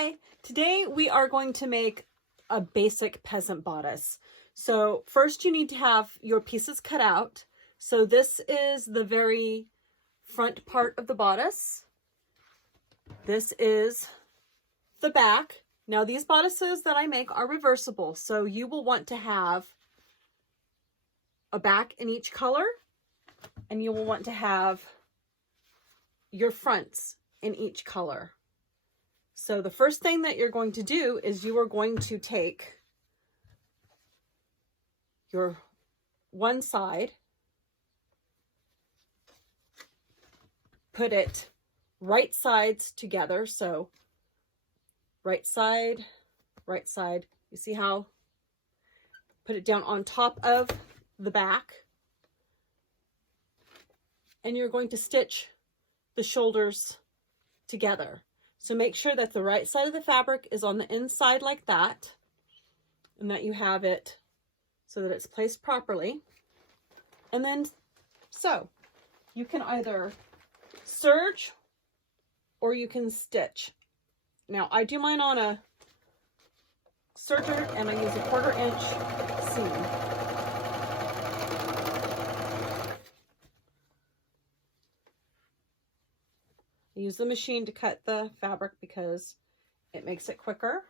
Hi! Today we are going to make a basic peasant bodice. So first you need to have your pieces cut out. So this is the very front part of the bodice. This is the back. Now these bodices that I make are reversible, so you will want to have a back in each color, and you will want to have your fronts in each color. So the first thing that you're going to do is you are going to take your one side, put it right sides together. So right side, you see how? Put it down on top of the back. And you're going to stitch the shoulders together. So make sure that the right side of the fabric is on the inside like that, and that you have it so that it's placed properly. And then so you can either serge or you can stitch. Now I do mine on a serger and I use a 1/4 inch seam. I use the machine to cut the fabric because it makes it quicker.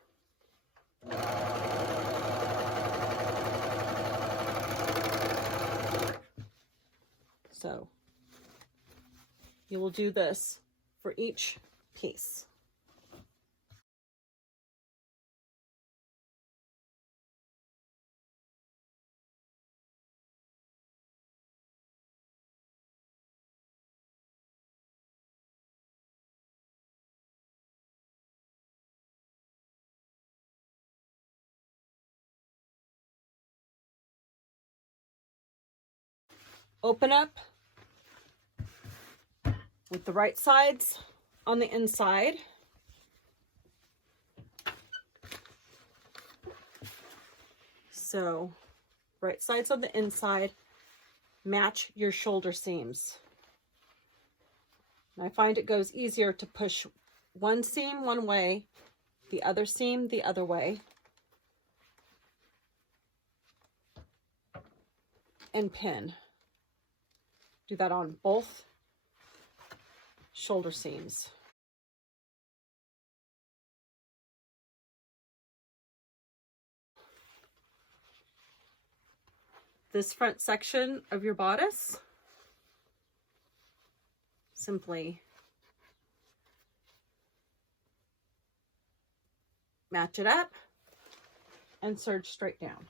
So you will do this for each piece. Open up with the right sides on the inside. So right sides on the inside match your shoulder seams. And I find it goes easier to push one seam one way, the other seam the other way, and pin. Do that on both shoulder seams. This front section of your bodice, simply match it up and serge straight down.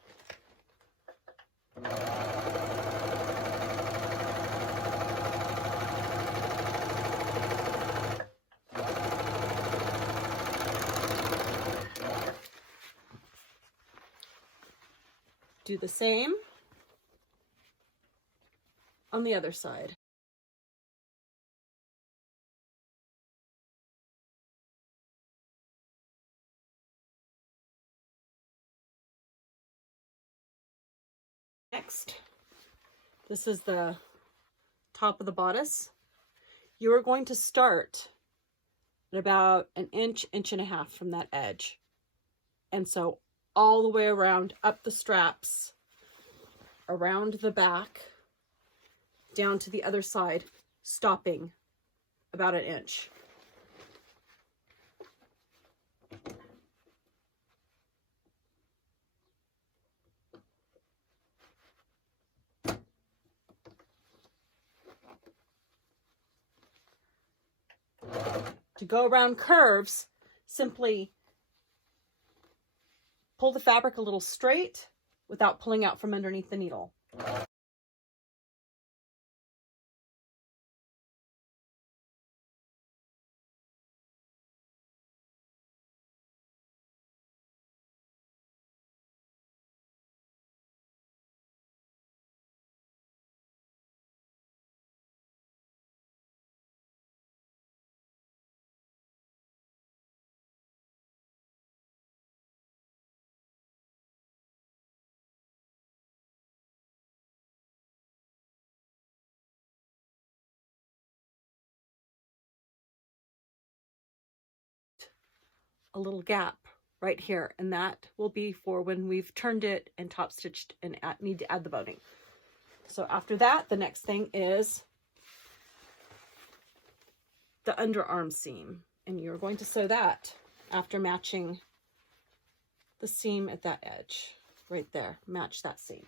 Do the same on the other side. Next, this is the top of the bodice. You are going to start at about an inch, inch and a half from that edge. And so all the way around, up the straps, around the back, down to the other side, stopping about an inch. To go around curves, simply pull the fabric a little straight without pulling out from underneath the needle. a little gap right here, and that will be for when we've turned it and top stitched and need to add the boning. So after that, the next thing is the underarm seam, and you're going to sew that after matching the seam at that edge right there. Match that seam.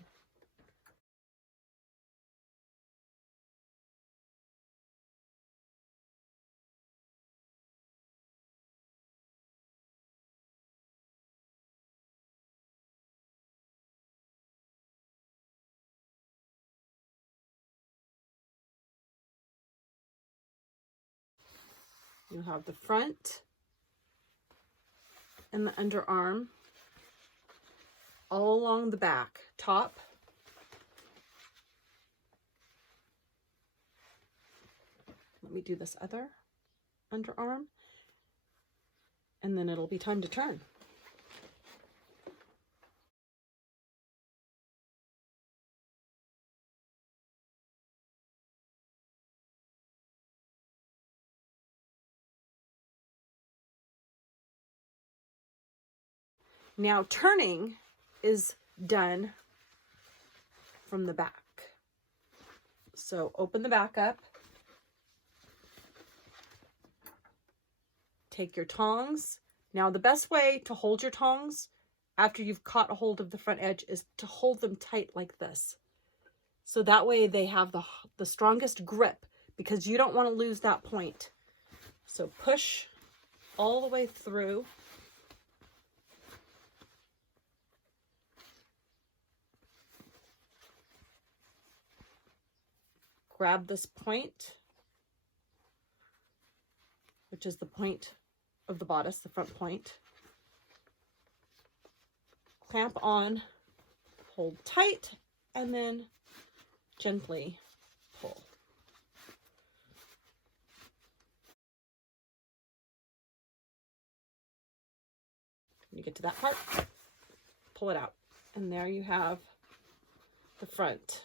You have the front and the underarm all along the back, top. Let me do this other underarm, and then it'll be time to turn. Now turning is done from the back. So open the back up, take your tongs. Now the best way to hold your tongs after you've caught a hold of the front edge is to hold them tight like this. So that way they have the strongest grip, because you don't want to lose that point. So push all the way through. Grab this point, which is the point of the bodice, the front point. Clamp on, hold tight, and then gently pull. When you get to that part, pull it out. And there you have the front.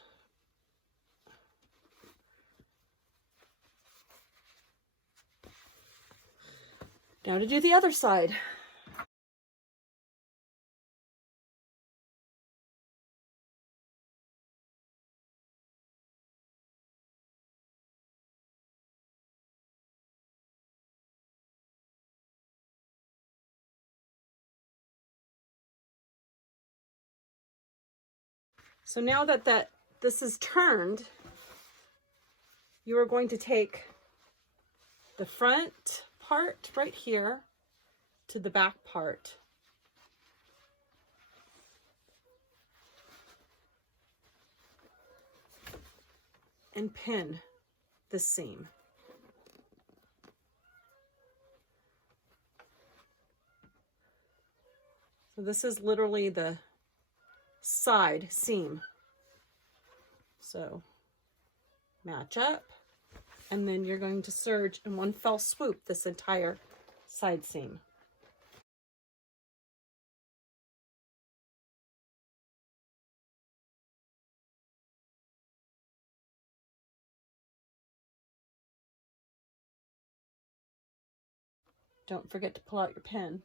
Now to do the other side. So now that this is turned, you are going to take the front part right here to the back part. And pin the seam. So this is literally the side seam. So match up, and then you're going to serge in one fell swoop this entire side seam. Don't forget to pull out your pin.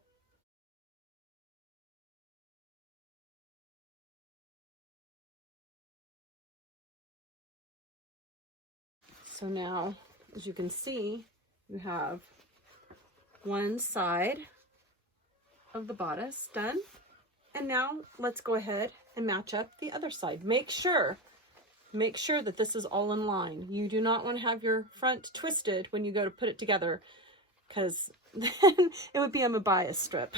So now, as you can see, you have one side of the bodice done. And now let's go ahead and match up the other side. Make sure that this is all in line. You do not want to have your front twisted when you go to put it together, because then it would be a bias strip.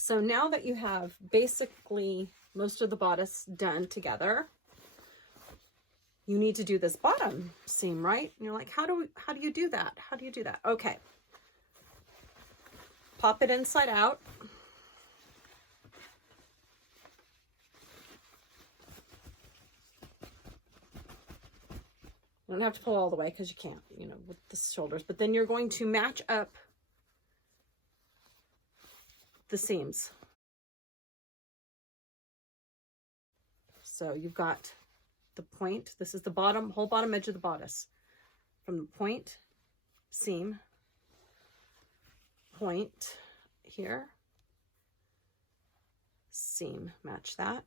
So now that you have basically most of the bodice done together, you need to do this bottom seam, right? And you're like, how do you do that? How do you do that? Okay. pop it inside out. You don't have to pull all the way because you can't, you know, with the shoulders. But then you're going to match up the seams. So you've got the point. This is the bottom, whole bottom edge of the bodice. From the point, seam, point here, seam, match that.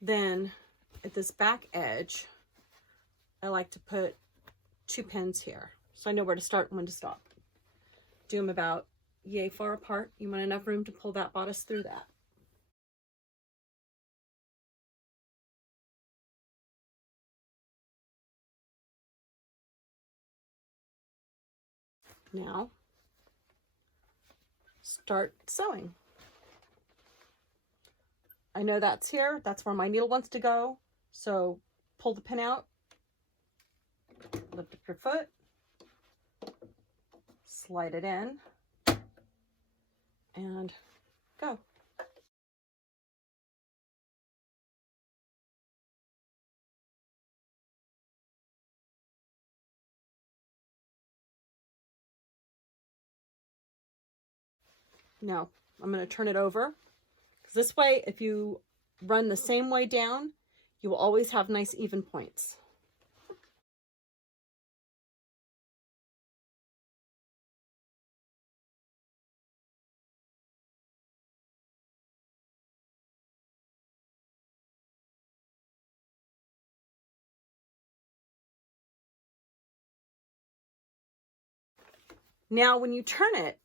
Then at this back edge, I like to put 2 pins here, so I know where to start and when to stop. Do them about yay far apart. You want enough room to pull that bodice through that. Now, start sewing. I know that's here. That's where my needle wants to go. So pull the pin out, lift up your foot, slide it in, and go. Now I'm going to turn it over, because this way, if you run the same way down, you will always have nice even points. Now, when you turn it,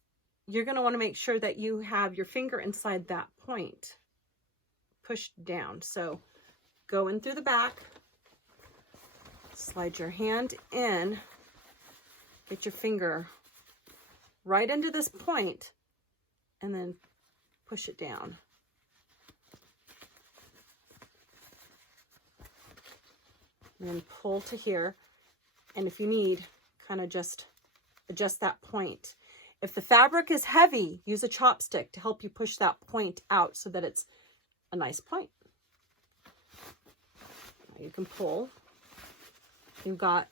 you're going to want to make sure that you have your finger inside that point pushed down. So go in through the back, slide your hand in, get your finger right into this point, and then push it down. And then pull to here. And if you need, kind of just adjust that point. If the fabric is heavy, use a chopstick to help you push that point out so that it's a nice point. Now you can pull. You've got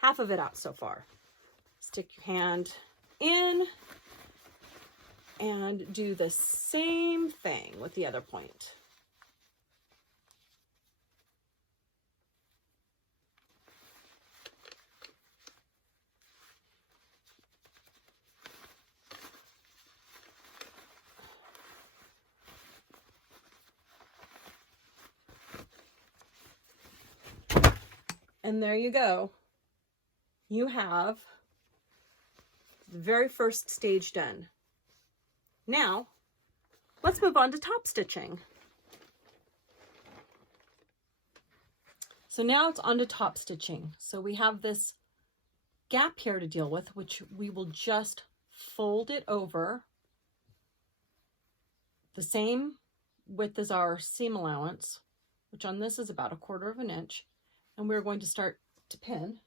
half of it out so far. Stick your hand in and do the same thing with the other point. And there you go. You have the very first stage done. Now, let's move on to top stitching. So now it's on to top stitching. So we have this gap here to deal with, which we will just fold it over the same width as our seam allowance, which on this is about 1/4 inch. And we're going to start to pin.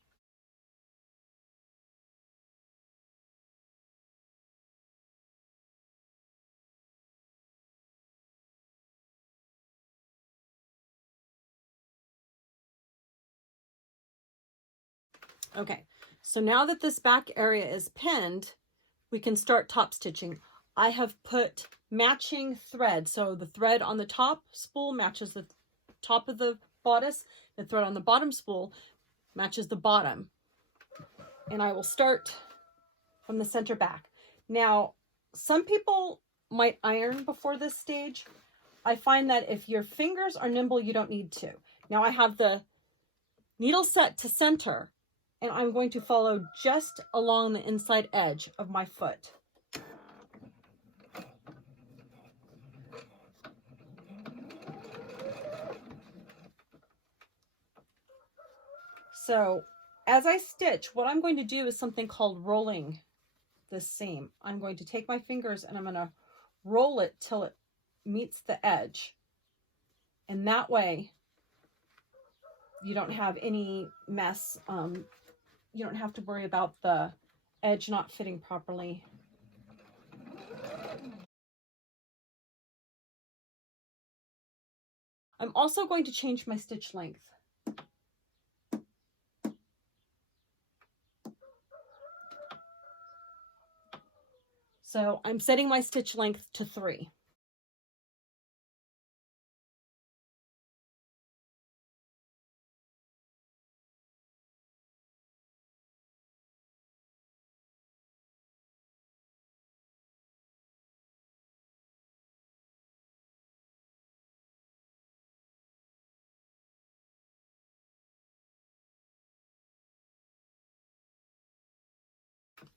Okay, so now that this back area is pinned, we can start top stitching. I have put matching thread. So the thread on the top spool matches the top of the bodice. The thread on the bottom spool matches the bottom. And I will start from the center back. Now, some people might iron before this stage. I find that if your fingers are nimble, you don't need to. Now I have the needle set to center, and I'm going to follow just along the inside edge of my foot. So as I stitch, what I'm going to do is something called rolling this seam. I'm going to take my fingers and I'm going to roll it till it meets the edge. And that way you don't have any mess. You don't have to worry about the edge not fitting properly. I'm also going to change my stitch length. So I'm setting my stitch length to 3.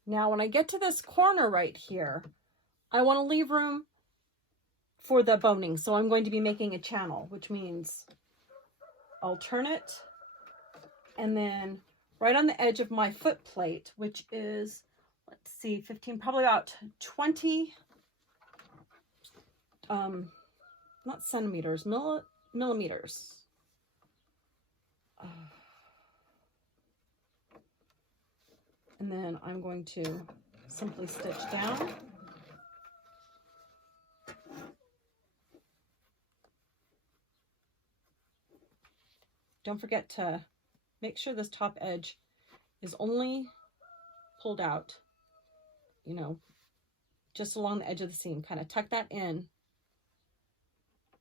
Now, when I get to this corner right here, I want to leave room for the boning. So I'm going to be making a channel, which means I'll turn it, and then right on the edge of my foot plate, which is, let's see, 15, probably about 20, not centimeters, millimeters. And then I'm going to simply stitch down. Don't forget to make sure this top edge is only pulled out, you know, just along the edge of the seam. Kind of tuck that in.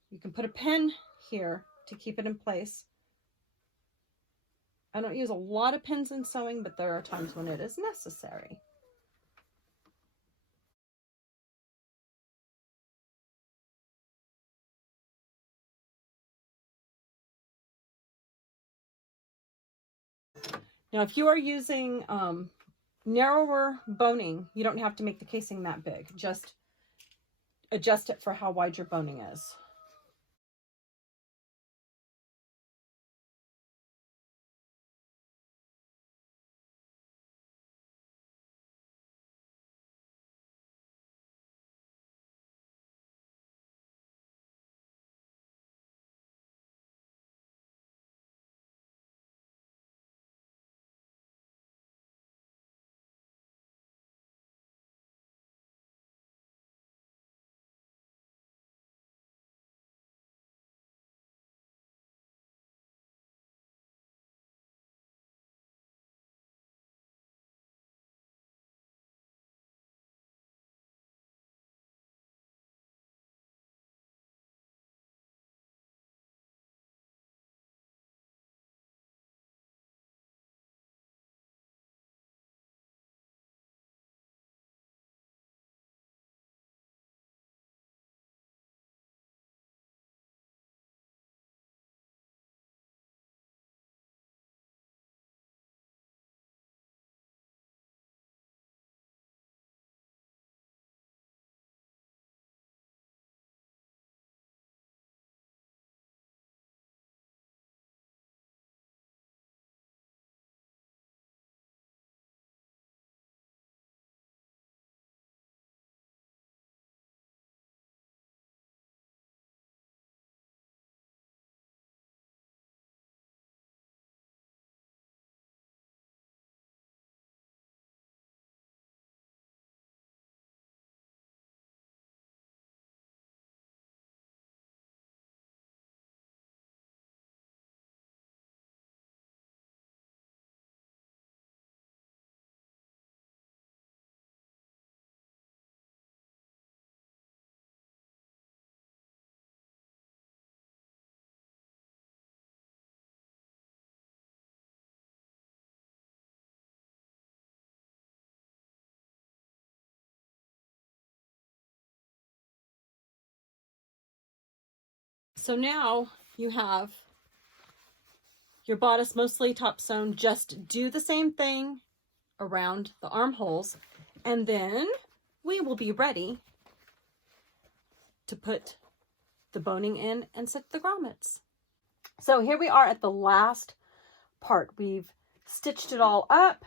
You can put a pin here to keep it in place. I don't use a lot of pins in sewing, but there are times when it is necessary. Now, if you are using narrower boning, you don't have to make the casing that big. Just adjust it for how wide your boning is. So now you have your bodice mostly top sewn. Just do the same thing around the armholes, and then we will be ready to put the boning in and set the grommets. So here we are at the last part. We've stitched it all up,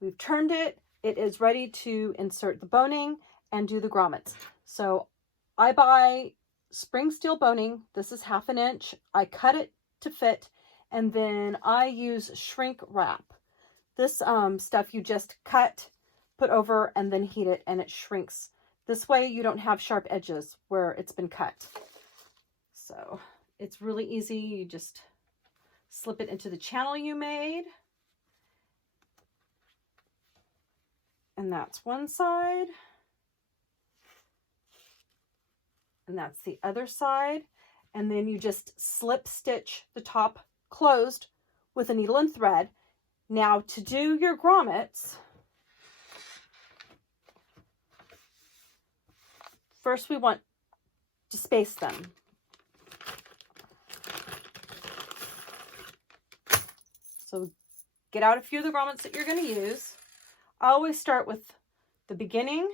we've turned it, it is ready to insert the boning and do the grommets. So I buy spring steel boning. This is 1/2 inch. I cut it to fit, And then I use shrink wrap. This stuff you just cut, put over, and then heat it, and it shrinks. This way you don't have sharp edges where it's been cut. So it's really easy. You just slip it into the channel you made. And that's one side. And that's the other side. And then you just slip stitch the top closed with a needle and thread. Now to do your grommets, first we want to space them. So get out a few of the grommets that you're going to use. I always start with the beginning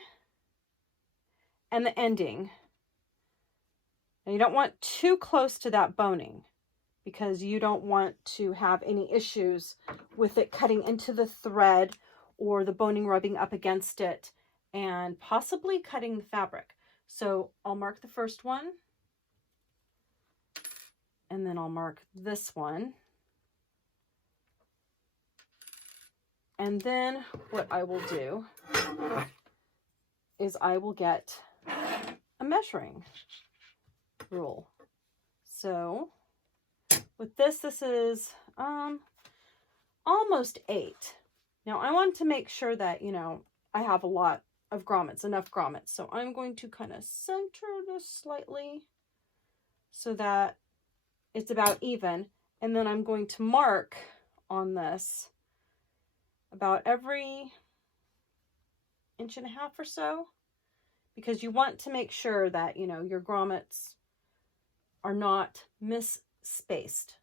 and the ending. And you don't want too close to that boning because you don't want to have any issues with it cutting into the thread or the boning rubbing up against it and possibly cutting the fabric. So I'll mark the first one, and then I'll mark this one. And then what I will do is I will get a measuring rule. So with this is almost 8. Now I want to make sure that, you know, I have a lot of grommets, enough grommets. So I'm going to kind of center this slightly so that it's about even. And then I'm going to mark on this about every 1.5 inches or so, because you want to make sure that, you know, your grommets are not misspaced.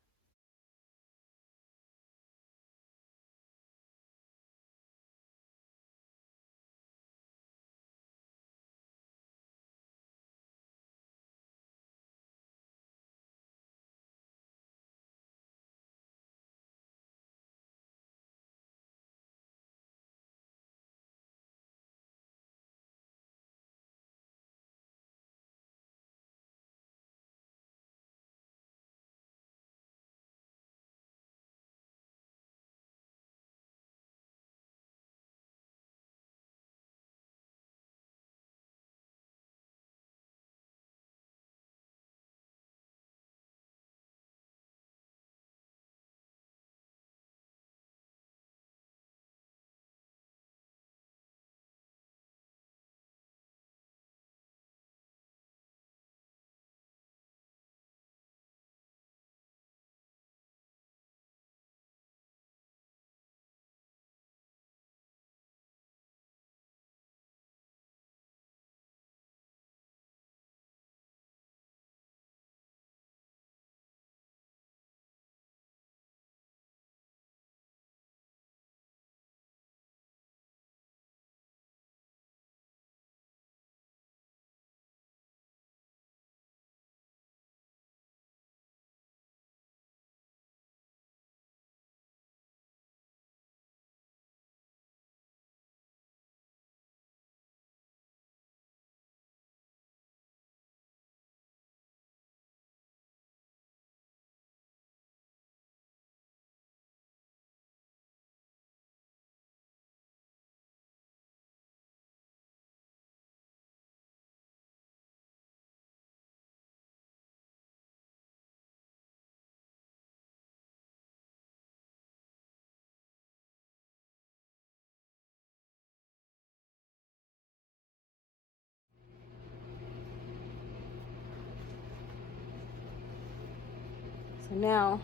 So now,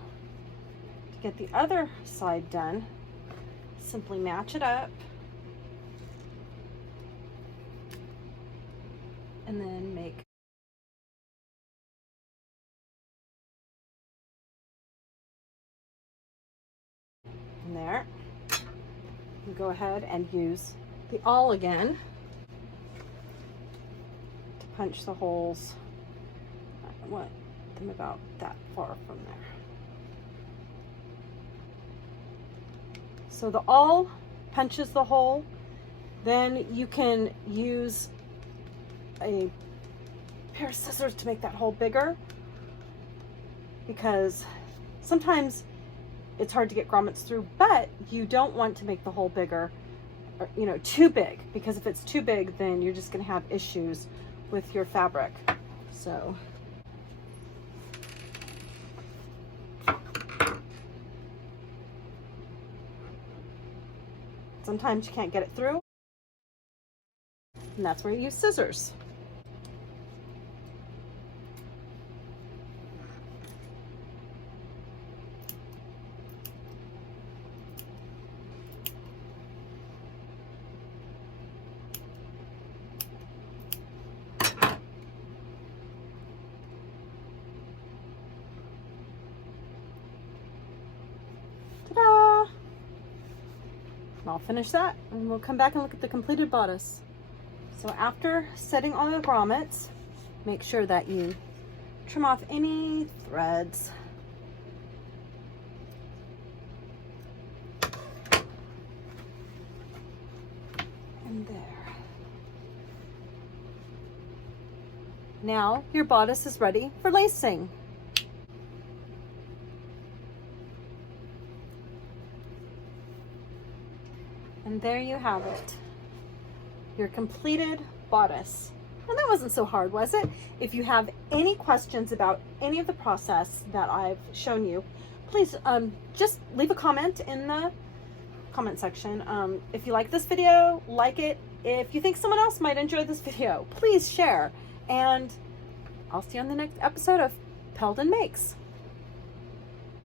to get the other side done, simply match it up and then make in there. You go ahead and use the awl again to punch the holes. I want them about that far from there. So the awl punches the hole. Then you can use a pair of scissors to make that hole bigger, because sometimes it's hard to get grommets through, but you don't want to make the hole bigger, or, you know, too big, because if it's too big, then you're just going to have issues with your fabric. So sometimes you can't get it through, and that's where you use scissors. Ta-da! I'll finish that and we'll come back and look at the completed bodice. So after setting all the grommets, make sure that you trim off any threads. And there. Now your bodice is ready for lacing. And there you have it, your completed bodice. And that wasn't so hard, was it? If you have any questions about any of the process that I've shown you, please just leave a comment in the comment section. If you like this video, like it. If you think someone else might enjoy this video, please share. And I'll see you on the next episode of Peasant Makes.